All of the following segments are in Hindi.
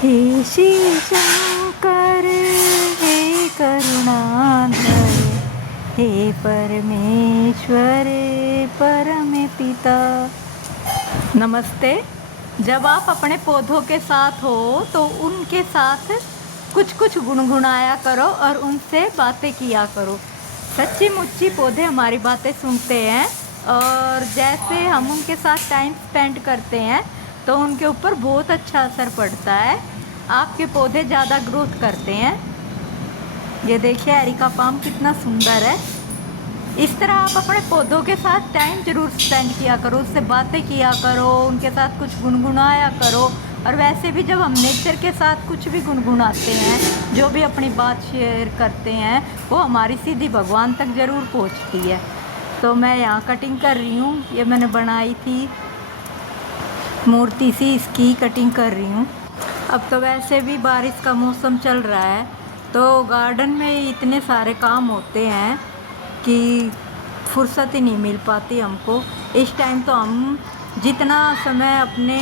हे शिव शंकर हे करुणाधर हे परमेश्वर परम पिता। नमस्ते। जब आप अपने पौधों के साथ हो तो उनके साथ कुछ कुछ गुनगुनाया करो और उनसे बातें किया करो। सच्ची मुच्ची पौधे हमारी बातें सुनते हैं और जैसे हम उनके साथ टाइम स्पेंड करते हैं तो उनके ऊपर बहुत अच्छा असर पड़ता है। आपके पौधे ज़्यादा ग्रोथ करते हैं। ये देखिए एरिका पाम कितना सुंदर है। इस तरह आप अपने पौधों के साथ टाइम ज़रूर स्पेंड किया करो, उससे बातें किया करो, उनके साथ कुछ गुनगुनाया करो। और वैसे भी जब हम नेचर के साथ कुछ भी गुनगुनाते हैं, जो भी अपनी बात शेयर करते हैं, वो हमारी सीधी भगवान तक ज़रूर पहुंचती है। तो मैं यहाँ कटिंग कर रही हूँ। ये मैंने बनाई थी मूर्ति सी, इसकी कटिंग कर रही हूँ। अब तो वैसे भी बारिश का मौसम चल रहा है तो गार्डन में इतने सारे काम होते हैं कि फुर्सत ही नहीं मिल पाती हमको। इस टाइम तो हम जितना समय अपने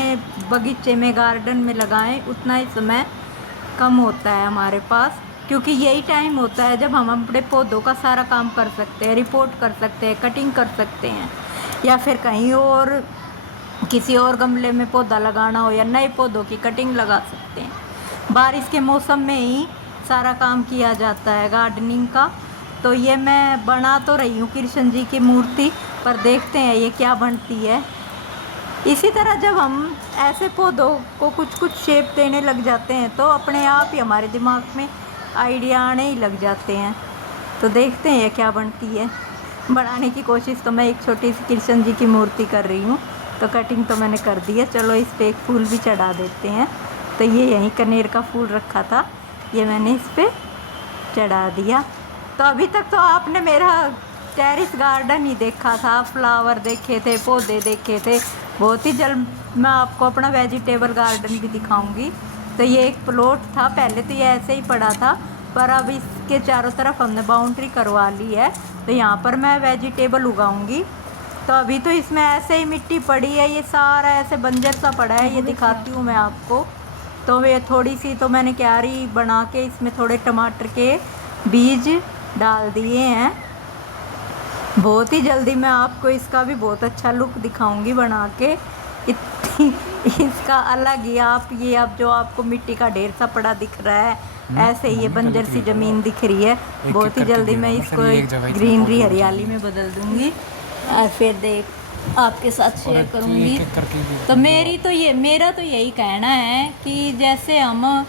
बगीचे में गार्डन में लगाएं उतना ही समय कम होता है हमारे पास, क्योंकि यही टाइम होता है जब हम अपने पौधों का सारा काम कर सकते हैं, रिपोर्ट कर सकते हैं, कटिंग कर सकते हैं, या फिर कहीं और किसी और गमले में पौधा लगाना हो या नए पौधों की कटिंग लगा सकते हैं। बारिश के मौसम में ही सारा काम किया जाता है गार्डनिंग का। तो ये मैं बना तो रही हूँ कृष्ण जी की मूर्ति, पर देखते हैं ये क्या बनती है। इसी तरह जब हम ऐसे पौधों को कुछ कुछ शेप देने लग जाते हैं तो अपने आप ही हमारे दिमाग में आइडिया आने ही लग जाते हैं। तो देखते हैं ये क्या बनती है। बनाने की कोशिश तो मैं एक छोटी सी कृष्ण जी की मूर्ति कर रही हूँ। तो कटिंग तो मैंने कर दी है। चलो इस पर एक फूल भी चढ़ा देते हैं। तो ये यहीं कनेर का फूल रखा था, ये मैंने इस पर चढ़ा दिया। तो अभी तक तो आपने मेरा टेरिस गार्डन ही देखा था, फ्लावर देखे थे, पौधे देखे थे। बहुत ही जल्द मैं आपको अपना वेजिटेबल गार्डन भी दिखाऊंगी। तो ये एक प्लॉट था, पहले तो ये ऐसे ही पड़ा था, पर अब इसके चारों तरफ हमने बाउंड्री करवा ली है। तो यहाँ पर मैं वेजिटेबल उगाऊंगी। तो अभी तो इसमें ऐसे ही मिट्टी पड़ी है, ये सारा ऐसे बंजर सा पड़ा है। ये दिखाती हूँ मैं आपको। तो ये थोड़ी सी तो मैंने क्यारी बना के इसमें थोड़े टमाटर के बीज डाल दिए हैं। बहुत ही जल्दी मैं आपको इसका भी बहुत अच्छा लुक दिखाऊंगी बना के। इतनी इसका अलग ही ये अब जो आपको मिट्टी का ढेर सा पड़ा दिख रहा है, ऐसे ही ये बंजर सी ज़मीन दिख रही है। बहुत ही जल्दी मैं इसको ग्रीनरी हरियाली में बदल दूंगी और फिर देख आपके साथ शेयर करूंगी। तो मेरा तो यही कहना है कि जैसे हम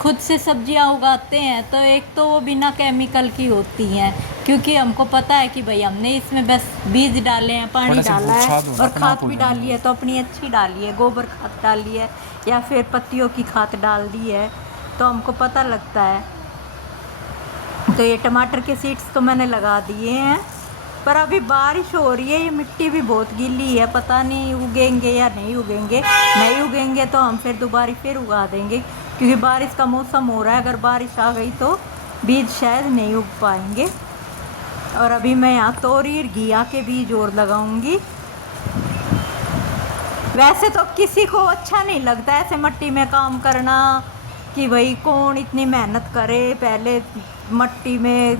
खुद से सब्जियां उगाते हैं तो एक तो वो बिना केमिकल की होती हैं, क्योंकि हमको पता है कि भाई हमने इसमें बस बीज डाले हैं, पानी डाला है और खाद भी डाली है, तो अपनी अच्छी डाली है, गोबर खाद डाली है या फिर पत्तियों की खाद डाल दी है, तो हमको पता लगता है। तो ये टमाटर के सीड्स तो मैंने लगा दिए हैं, पर अभी बारिश हो रही है, ये मिट्टी भी बहुत गीली है, पता नहीं उगेंगे या नहीं उगेंगे। नहीं उगेंगे तो हम फिर दोबारा फिर उगा देंगे, क्योंकि बारिश का मौसम हो रहा है। अगर बारिश आ गई तो बीज शायद नहीं उग पाएंगे। और अभी मैं यहाँ तोरी और घिया के बीज और लगाऊंगी। वैसे तो किसी को अच्छा नहीं लगता ऐसे मिट्टी में काम करना, कि भाई कौन इतनी मेहनत करे, पहले मिट्टी में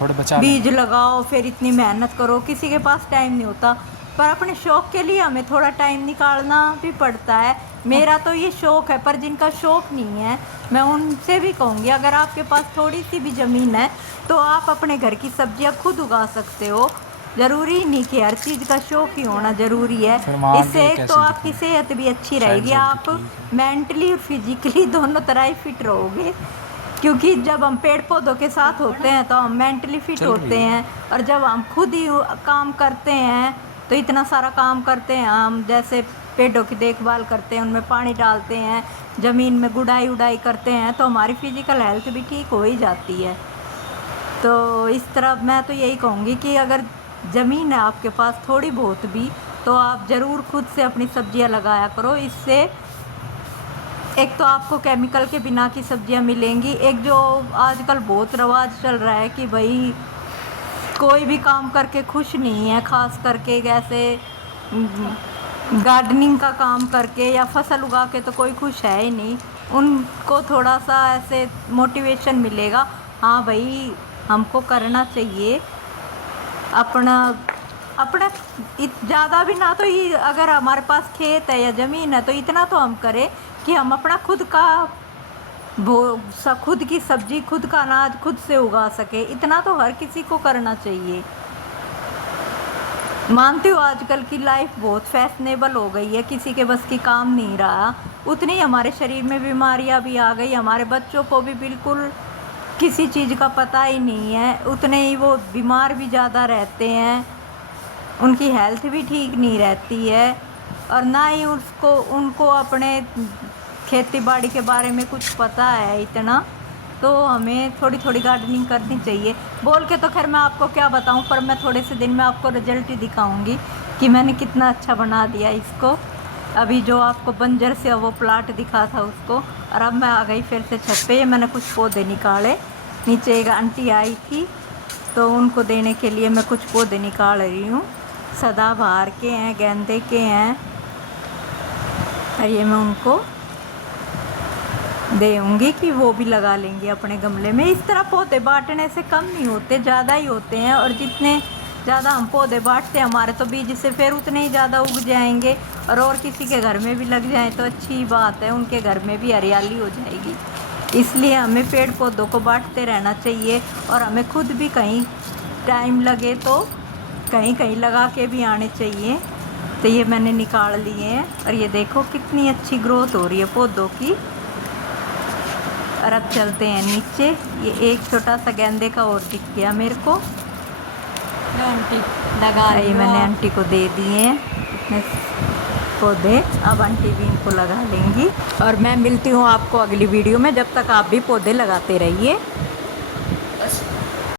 बीज लगाओ फिर इतनी मेहनत करो, किसी के पास टाइम नहीं होता। पर अपने शौक़ के लिए हमें थोड़ा टाइम निकालना भी पड़ता है। मेरा तो ये शौक़ है, पर जिनका शौक़ नहीं है मैं उनसे भी कहूँगी, अगर आपके पास थोड़ी सी भी ज़मीन है तो आप अपने घर की सब्जियां खुद उगा सकते हो। ज़रूरी नहीं कि हर चीज़ का शौक़ ही होना ज़रूरी है। इससे एक तो आपकी सेहत भी अच्छी रहेगी, आप मेंटली और फिजिकली दोनों तरह ही फिट रहोगे, क्योंकि जब हम पेड़ पौधों के साथ होते हैं तो हम मेंटली फिट होते हैं। और जब हम खुद ही काम करते हैं तो इतना सारा काम करते हैं हम, जैसे पेड़ों की देखभाल करते हैं, उनमें पानी डालते हैं, ज़मीन में गुड़ाई उड़ाई करते हैं, तो हमारी फिज़िकल हेल्थ भी ठीक हो ही जाती है। तो इस तरह मैं तो यही कहूँगी कि अगर ज़मीन है आपके पास थोड़ी बहुत भी, तो आप ज़रूर खुद से अपनी सब्जियां लगाया करो। इससे एक तो आपको केमिकल के बिना की सब्जियां मिलेंगी। एक जो आजकल बहुत रवाज चल रहा है कि भाई कोई भी काम करके खुश नहीं है, ख़ास करके ऐसे गार्डनिंग का काम करके या फसल उगा के तो कोई खुश है ही नहीं। उनको थोड़ा सा ऐसे मोटिवेशन मिलेगा, हाँ भाई हमको करना चाहिए अपना अपना ज़्यादा भी ना, तो ये अगर हमारे पास खेत है या ज़मीन है तो इतना तो हम करें कि हम अपना खुद का खुद की सब्जी, खुद का अनाज खुद से उगा सके। इतना तो हर किसी को करना चाहिए। मानती हूँ आजकल की लाइफ बहुत फैशनेबल हो गई है, किसी के बस की काम नहीं रहा। उतनी हमारे शरीर में बीमारियाँ भी आ गई, हमारे बच्चों को भी बिल्कुल किसी चीज़ का पता ही नहीं है, उतने ही वो बीमार भी ज़्यादा रहते हैं, उनकी हेल्थ भी ठीक नहीं रहती है, और ना ही उनको अपने खेती बाड़ी के बारे में कुछ पता है इतना। तो हमें थोड़ी थोड़ी गार्डनिंग करनी चाहिए। बोल के तो खैर मैं आपको क्या बताऊं, पर मैं थोड़े से दिन में आपको रिजल्ट ही दिखाऊंगी कि मैंने कितना अच्छा बना दिया इसको। अभी जो आपको बंजर से वो प्लाट दिखा था उसको, और अब मैं आ गई फिर से छत पे। मैंने कुछ पौधे निकाले, नीचे एक आंटी आई थी तो उनको देने के लिए मैं कुछ पौधे निकाल रही हूँ। सदाबहार के हैं, गेंदे के हैं, और ये मैं उनको दूँगी कि वो भी लगा लेंगे अपने गमले में। इस तरह पौधे बांटने से कम नहीं होते, ज़्यादा ही होते हैं, और जितने ज़्यादा हम पौधे बांटते हैं हमारे तो बीज से फिर उतने ही ज़्यादा उग जाएंगे, और किसी के घर में भी लग जाए तो अच्छी बात है, उनके घर में भी हरियाली हो जाएगी। इसलिए हमें पेड़ पौधों को बांटते रहना चाहिए, और हमें खुद भी कहीं टाइम लगे तो कहीं कहीं लगा के भी आने चाहिए। तो ये मैंने निकाल लिए हैं, और ये देखो कितनी अच्छी ग्रोथ हो रही है पौधों की। और अब चलते हैं नीचे। ये एक छोटा सा गेंदे का और दिख गया मेरे को, आंटी लगा ये मैंने आंटी को दे दिए हैं इतने पौधे। अब आंटी भी इनको लगा लेंगी, और मैं मिलती हूँ आपको अगली वीडियो में। जब तक आप भी पौधे लगाते रहिए।